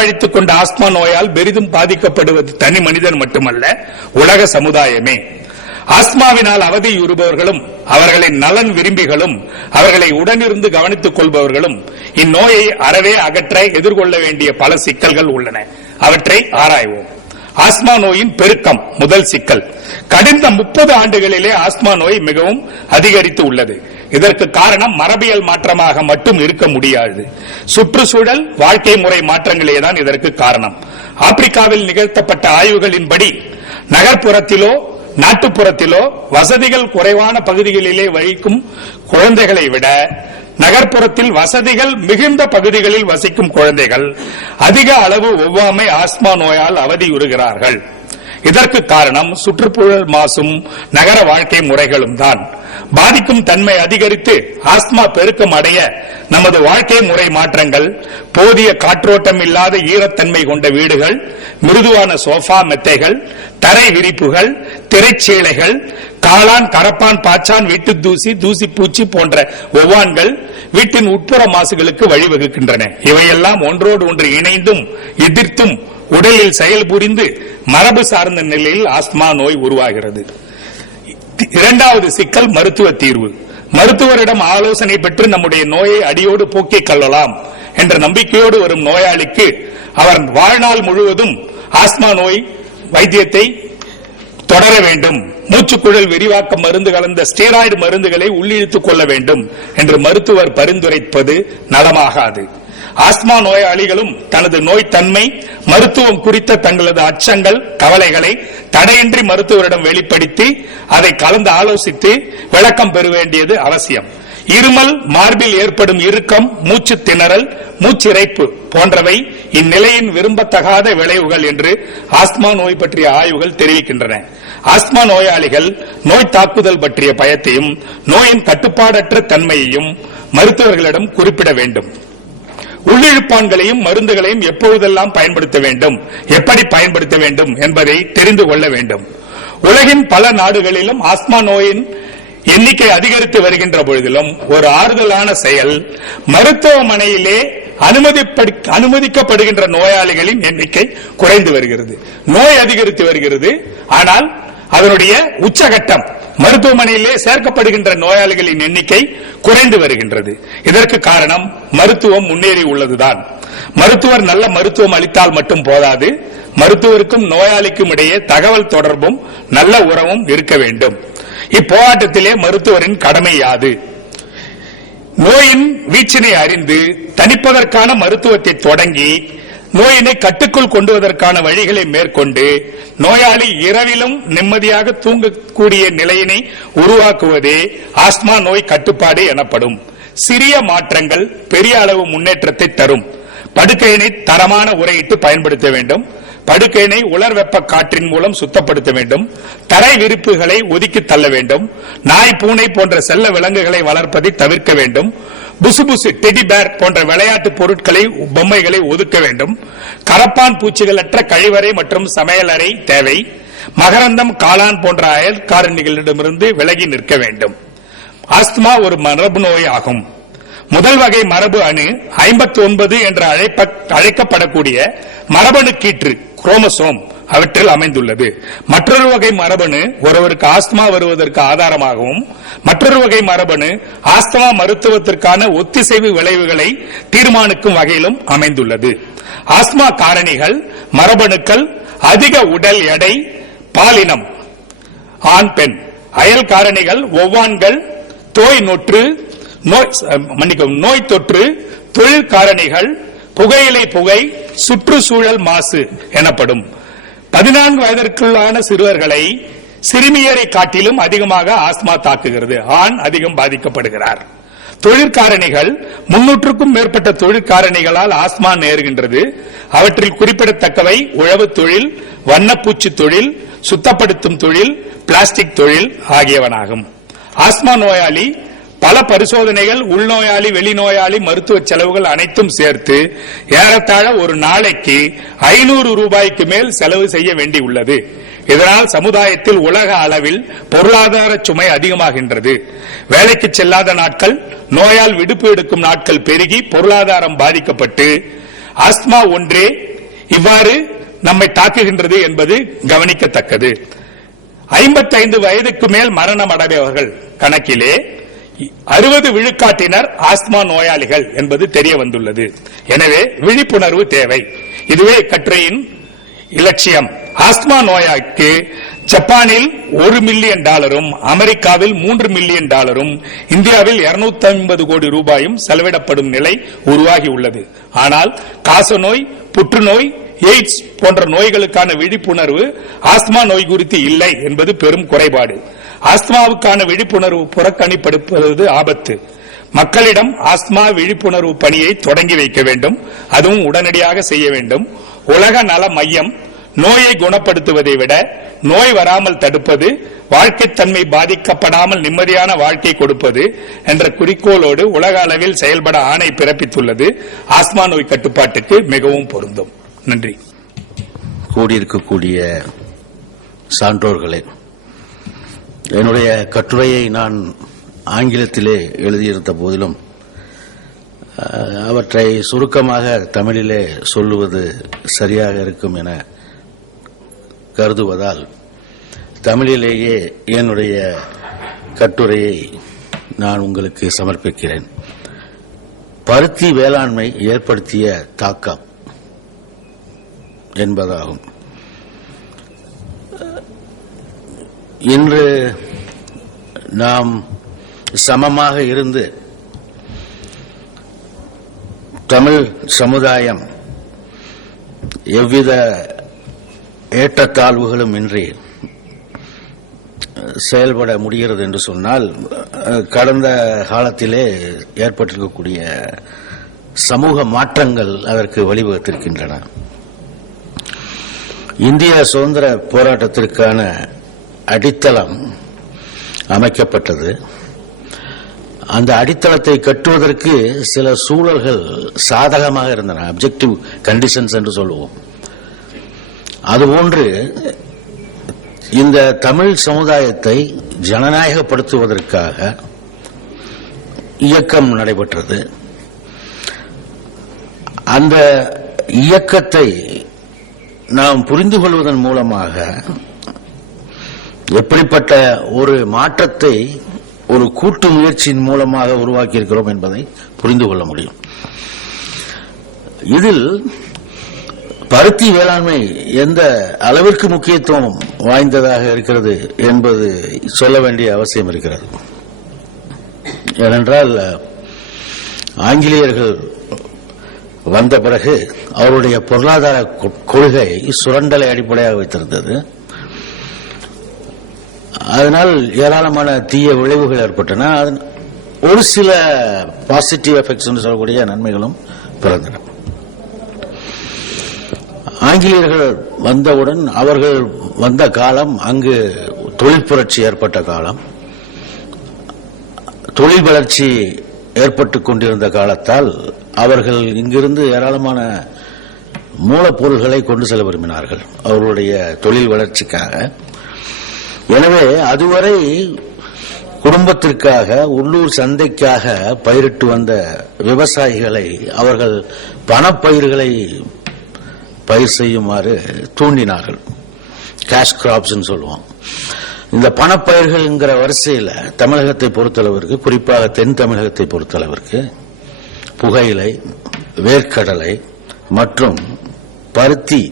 வரவழைத்துக் கொண்ட ஆஸ்மா நோயால் பெரிதும் பாதிக்கப்படுவது தனி மனிதன் மட்டுமல்ல உலக சமுதாயமே. ஆஸ்மாவினால் அவதியுறுபவர்களும் அவர்களின் நலன் விரும்பிகளும் அவர்களை உடனிருந்து கவனித்துக் கொள்பவர்களும் இந்நோயை அறவே அகற்ற எதிர்கொள்ள வேண்டிய பல சிக்கல்கள் உள்ளன. அவற்றை ஆராய்வோம். ஆஸ்மா நோயின் பெருக்கம் முதல் சிக்கல். கடந்த முப்பது ஆண்டுகளிலே ஆஸ்மா நோய் மிகவும் அதிகரித்து உள்ளது. இதற்கு காரணம் மரபியல் மாற்றமாக மட்டும் இருக்க முடியாது. சுற்றுச்சூழல் வாழ்க்கை முறை மாற்றங்களே தான் இதற்கு காரணம். ஆப்பிரிக்காவில் நிகழ்த்தப்பட்ட ஆய்வுகளின்படி நகர்ப்புறத்திலோ நாட்டுப்புறத்திலோ வசதிகள் குறைவான பகுதிகளிலே வகிக்கும் குழந்தைகளை விட நகர்ப்புறத்தில் வசதிகள் மிகுந்த பகுதிகளில் வசிக்கும் குழந்தைகள் அதிக அளவு ஒவ்வாமை ஆஸ்மா நோயால் அவதியுறுகிறார்கள். இதற்கு காரணம் சுற்றுச்சூழல் மாசும் நகர வாழ்க்கை முறைகளும் தான். பாதிக்கும் தன்மை அதிகரித்து ஆஸ்மா பெருக்கம் அடைய நமது வாழ்க்கை முறை மாற்றங்கள் போதிய காற்றோட்டம் இல்லாத ஈரத்தன்மை கொண்ட வீடுகள் மிருதுவான சோஃபா மெத்தைகள் தரை விரிப்புகள் திரைச்சீலைகள் காளான் கரப்பான் பாச்சான் வீட்டு தூசி தூசி பூச்சி போன்ற ஒவ்வான்கள் வீட்டின் உட்புற மாசுகளுக்கு வழிவகுக்கின்றன. இவையெல்லாம் ஒன்றோடு ஒன்று இணைந்தும் எதிர்த்தும் உடலில் செயல் புரிந்து மரபு சார்ந்த நிலையில் ஆஸ்மா நோய் உருவாகிறது. இரண்டாவது சிக்கல் மருத்துவ தீர்வு. மருத்துவரிடம் ஆலோசனை பெற்று நம்முடைய நோயை அடியோடு போக்கிக் கொள்ளலாம் என்ற நம்பிக்கையோடு வரும் நோயாளிக்கு அவர் வாழ்நாள் முழுவதும் ஆஸ்மா நோய் வைத்தியத்தை தொடர வேண்டும். மூச்சுக்குழல் விரிவாக்க மருந்து கலந்த ஸ்டீராய்டு மருந்துகளை உள்ளிழுத்துக் கொள்ள வேண்டும் என்று மருத்துவர் பரிந்துரைப்பது நலமாகாது ஆஸ்மா நோயாளிகளும் தனது நோய் தன்மை மருத்துவம் குறித்த தங்களது அச்சங்கள் கவலைகளை தடையின்றி மருத்துவரிடம் வெளிப்படுத்தி அதை கலந்து ஆலோசித்து விளக்கம் பெற வேண்டியது அவசியம். இருமல் மார்பில் ஏற்படும் இறுக்கம் மூச்சு திணறல் மூச்சிறைப்பு போன்றவை இந்நிலையின் விரும்பத்தகாத விளைவுகள் என்று ஆஸ்மா நோய் பற்றிய ஆய்வுகள் தெரிவிக்கின்றன. ஆஸ்மா நோயாளிகள் நோய் தாக்குதல் பற்றிய பயத்தையும் நோயின் கட்டுப்பாடற்ற தன்மையையும் மருத்துவர்களிடம் குறிப்பிட வேண்டும். உள்ளிழுப்பான்களையும் மருந்துகளையும் எப்பொழுதெல்லாம் பயன்படுத்த வேண்டும்? எப்படி பயன்படுத்த வேண்டும் என்பதை தெரிந்து கொள்ள வேண்டும். உலகின் பல நாடுகளிலும் ஆஸ்மா நோயின் எண்ணிக்கை அதிகரித்து வருகின்ற பொழுதிலும் ஒரு ஆறுதலான செயல் மருத்துவமனையிலே அனுமதிக்கப்படுகின்ற நோயாளிகளின் எண்ணிக்கை குறைந்து வருகிறது. நோய் அதிகரித்து வருகிறது. ஆனால் அதனுடைய உச்சகட்டம் மருத்துவமனையிலே சேர்க்கப்படுகின்ற நோயாளிகளின் எண்ணிக்கை குறைந்து வருகின்றது. இதற்கு காரணம் மருத்துவம் முன்னேறி உள்ளதுதான். மருத்துவர் நல்ல மருத்துவம் அளித்தால் மட்டும் போதாது. மருத்துவருக்கும் நோயாளிக்கும் இடையே தகவல் தொடர்பும் நல்ல உறவும் இருக்க வேண்டும். இப்போராட்டத்திலே மருத்துவரின் கடமை யாது? நோயின் வீச்சினை அறிந்து தணிப்பதற்கான மருத்துவத்தை தொடங்கி நோயினை கட்டுக்குள் கொண்டுவதற்கான வழிகளை மேற்கொண்டு நோயாளி இரவிலும் நிம்மதியாக தூங்கக்கூடிய நிலையினை உருவாக்குவதே ஆஸ்மா நோய் கட்டுப்பாடு எனப்படும். சிறிய மாற்றங்கள் பெரிய அளவு முன்னேற்றத்தை தரும். படுக்கையினை தரமான உரையிட்டு பயன்படுத்த வேண்டும். படுக்கையினை உலர் வெப்ப காற்றின் மூலம் சுத்தப்படுத்த வேண்டும். தரை விரிப்புகளை ஒதுக்கி தள்ள வேண்டும். நாய் பூனை போன்ற செல்ல விலங்குகளை வளர்ப்பதை தவிர்க்க வேண்டும். புசு புசு டெடி பேர் போன்ற விளையாட்டு பொருட்களை பொம்மைகளை ஒதுக்க வேண்டும். கரப்பான் பூச்சிகளற்ற கழிவறை மற்றும் சமையலறை தேவை. மகரந்தம் காளான் போன்ற அயல்காரணிகளிடமிருந்து விலகி நிற்க வேண்டும். ஆஸ்துமா ஒரு மரபு நோய் ஆகும் முதல் வகை மரபு அணு 59 என்ற அழைப்ப- அழைக்கப்படக்கூடிய மரபணு கீற்று குரோமசோம். அவற்றில் அமைந்துள்ளது. மற்றொரு வகை மரபணு ஒருவருக்கு ஆஸ்துமா வருவதற்கு ஆதாரமாகவும் மற்றொரு வகை மரபணு ஆஸ்துமா மருத்துவத்திற்கான ஒத்திசைவு விளைவுகளை தீர்மானிக்கும் வகையிலும் அமைந்துள்ளது. ஆஸ்துமா காரணிகள் மரபணுக்கள் அதிக உடல் எடை பாலினம் ஆண் பெண். அயல் காரணிகள் ஒவ்வான்கள் தோய் நொற்று நோய் அஹ், மன்னிக்கவும் நோய் தொற்று தொழில் காரணிகள் புகையிலை புகை சுற்றுச்சூழல் மாசு எனப்படும். பதினான்கு வயதிற்குள்ளான சிறுவர்களை சிறுமியரை காட்டிலும் அதிகமாக ஆஸ்மா தாக்குகிறது. ஆண் அதிகம் பாதிக்கப்படுகிறார். தொழிற்காரணிகள் முன்னூற்றுக்கும் மேற்பட்ட தொழிற்காரணிகளால் ஆஸ்மா நேருகின்றது. அவற்றில் குறிப்பிடத்தக்கவை உழவு தொழில் வண்ணப்பூச்சி தொழில் சுத்தப்படுத்தும் தொழில் பிளாஸ்டிக் தொழில் ஆகியவனாகும். ஆஸ்மா நோயாளி பல பரிசோதனைகள் உள்நோயாளி வெளிநோயாளி மருத்துவ செலவுகள் அனைத்தும் சேர்த்து ஏறத்தாழ ஒரு நாளைக்கு ஐநூறு ரூபாய்க்கு மேல் செலவு செய்ய வேண்டியுள்ளது இதனால் சமுதாயத்தில் உலக அளவில் பொருளாதார சுமை அதிகமாகின்றது. வேலைக்கு செல்லாத நாட்கள் நோயால் விடுப்பு எடுக்கும் நாட்கள் பெருகி பொருளாதாரம் பாதிக்கப்பட்டு ஆஸ்துமா ஒன்றே இவ்வாறு நம்மை தாக்குகின்றது என்பது கவனிக்கத்தக்கது. ஐம்பத்தைந்து வயதுக்கு மேல் மரணம் அடைபவர்கள் கணக்கிலே அறுபது விழுக்காட்டினர் ஆஸ்துமா நோயாளிகள் என்பது தெரிய வந்துள்ளது. எனவே விழிப்புணர்வு தேவை. இதுவே கட்டுரையின் இலட்சியம். ஆஸ்துமா நோயாக்கு ஜப்பானில் ஒரு மில்லியன் டாலரும் அமெரிக்காவில் மூன்று மில்லியன் டாலரும் இந்தியாவில் 250 கோடி ரூபாயும் செலவிடப்படும் நிலை உருவாகியுள்ளது ஆனால் காசநோய் புற்றுநோய் எய்ட்ஸ் போன்ற நோய்களுக்கான விழிப்புணர்வு ஆஸ்துமா நோய் குறித்து இல்லை என்பது பெரும் குறைபாடு. ஆஸ்துமாவுக்கான விழிப்புணர்வு புறக்கணிப்படுவது ஆபத்து. மக்களிடம் ஆஸ்துமா விழிப்புணர்வு பணியை தொடங்கி வைக்க வேண்டும். அதுவும் உடனடியாக செய்ய வேண்டும். உலக நல மையம் நோயை குணப்படுத்துவதை விட நோய் வராமல் தடுப்பது வாழ்க்கைத்தன்மை பாதிக்கப்படாமல் நிம்மதியான வாழ்க்கை கொடுப்பது என்ற குறிக்கோளோடு உலக அளவில் செயல்பட ஆணை பிறப்பித்துள்ளது. ஆஸ்மா நோய் கட்டுப்பாட்டுக்கு மிகவும் பொருந்தும். நன்றி. கூடியிருக்கக்கூடிய சான்றோர்களே என்னுடைய கட்டுரையை நான் ஆங்கிலத்திலே எழுதியிருந்த போதிலும் அவற்றை சுருக்கமாக தமிழிலே சொல்லுவது சரியாக இருக்கும் என கருதுவதால் தமிழிலேயே என்னுடைய கட்டுரையை நான் உங்களுக்கு சமர்ப்பிக்கிறேன். பருத்தி வேளாண்மை ஏற்படுத்திய தாக்கம் என்பதாகும். இன்று நாம் சமமாக இருந்து தமிழ் சமுதாயம் எவ்வித ஏற்றத்தாழ்வுகளும் இன்றி செயல்பட முடிகிறது என்று சொன்னால் கடந்த காலத்திலே ஏற்பட்டிருக்கக்கூடிய சமூக மாற்றங்கள் அதற்கு வழிவகுத்திருக்கின்றன. இந்திய சுதந்திர போராட்டத்திற்கான அடித்தளம் அமைக்கப்பட்டது. அந்த அடித்தளத்தை கட்டுவதற்கு சில சூழல்கள் சாதகமாக இருந்தன. அப்ஜெக்டிவ் கண்டிஷன்ஸ் என்று சொல்லுவோம். அதுபோன்று இந்த தமிழ் சமுதாயத்தை ஜனநாயகப்படுத்துவதற்காக இயக்கம் நடைபெற்றது. அந்த இயக்கத்தை நாம் புரிந்து கொள்வதன் மூலமாக எப்படிப்பட்ட ஒரு மாற்றத்தை ஒரு கூட்டு முயற்சியின் மூலமாக உருவாக்கி இருக்கிறோம் என்பதை புரிந்து கொள்ள முடியும். இதில் பருத்தி வேளாண்மை எந்த அளவிற்கு முக்கியத்துவம் வாய்ந்ததாக இருக்கிறது என்பது சொல்ல வேண்டிய அவசியம் இருக்கிறது. ஏனென்றால் ஆங்கிலேயர்கள் வந்த பிறகு அவருடைய பொருளாதார கொ- கொள்கை சுரண்டலை அடிப்படையாக வைத்திருந்தது. அதனால் ஏராளமான தீய விளைவுகள் ஏற்பட்டன. அதன் ஒரு சில பாசிட்டிவ் எஃபெக்ட்ஸ் சொல்லக்கூடிய நன்மைகளும் பிறந்தன. ஆங்கிலேயர்கள் வந்தவுடன் அவர்கள் வந்த காலம் அங்கு தொழில் புரட்சி ஏற்பட்ட காலம். தொழில் வளர்ச்சி ஏற்பட்டுக் கொண்டிருந்த காலத்தால் அவர்கள் இங்கிருந்து ஏராளமான மூலப்பொருள்களை கொண்டு செல்ல விரும்பினார்கள். அவர்களுடைய தொழில் வளர்ச்சிக்காக. எனவே அதுவரை குடும்பத்திற்காக உள்ளூர் சந்தைக்காக பயிரிட்டு வந்த விவசாயிகளை அவர்கள் பணப்பயிர்களை பயிர் செய்யுமாறு தூண்டினார்கள். கேஷ் கிராப்ஸ் சொல்லுவோம். இந்த பணப்பயிர்கள்ங்கிற வரிசையில் தமிழகத்தை பொறுத்தளவிற்கு குறிப்பாக தென் தமிழகத்தை பொறுத்தளவிற்கு புகையிலை வேர்க்கடலை மற்றும் பருத்தி